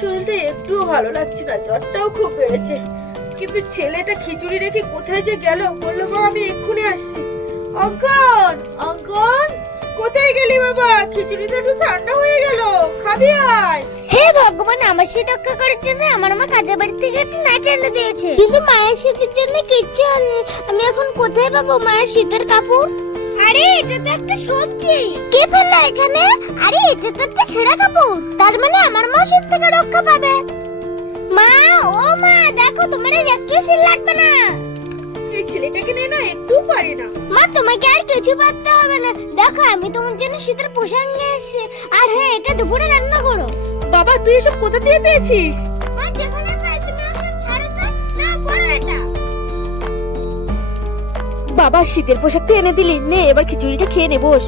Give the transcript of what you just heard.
শরীরটা একটুও ভালো লাগছে না, জ্বরটাও খুব বেড়েছে। কিন্তু ছেলেটা খিচুড়ি রেখে কোথায় যে গেল, বললো মা আমি এক্ষুনি আসছি। অঙ্কন, অঙ্কন, কোথায় গেলি বাবা? খিচুড়িটা তো ঠান্ডা হয়ে গেল, খাবি আয়। হে ভগবান, আমার শীত রক্ষা করার জন্য আমার মা কাজের বাড়ি থেকে একটা নাইটি এনে দিয়েছে, কিন্তু মায়ের শীতের জন্য কিচ্ছু আনেনি। আমি এখন কোথায় পাবো মায়ের শীতের কাপড়? আরে এটা তো একটা সবজি, কে ফেললো এখানে? আরে এটা তো একটা ছেঁড়া কাপড়, তার মানে আমার মা শীত থেকে রক্ষা পাবে। মা, ও মা, দেখো তোমার এই একটু শীত লাগবে না। এই ছেলেটাকে নিয়ে না একটু পারি না। মা তোমাকে আর কিছু পারতে হবে না, দেখো আমি তোমার জন্য শীতের পোশাক নিয়ে এসেছি। আর হ্যাঁ, এটা দুপুরে রান্না করো। বাবা তুই এসব কোথা দিয়ে পেয়েছিস? মা যেখানে পাই তুমি ওসব ছাড়ো তো, না পড়ো এটা। বাবা শীতের পোশাক তো এনে দিলি, নে এবার খিচুড়িটা খেয়ে নে, বস।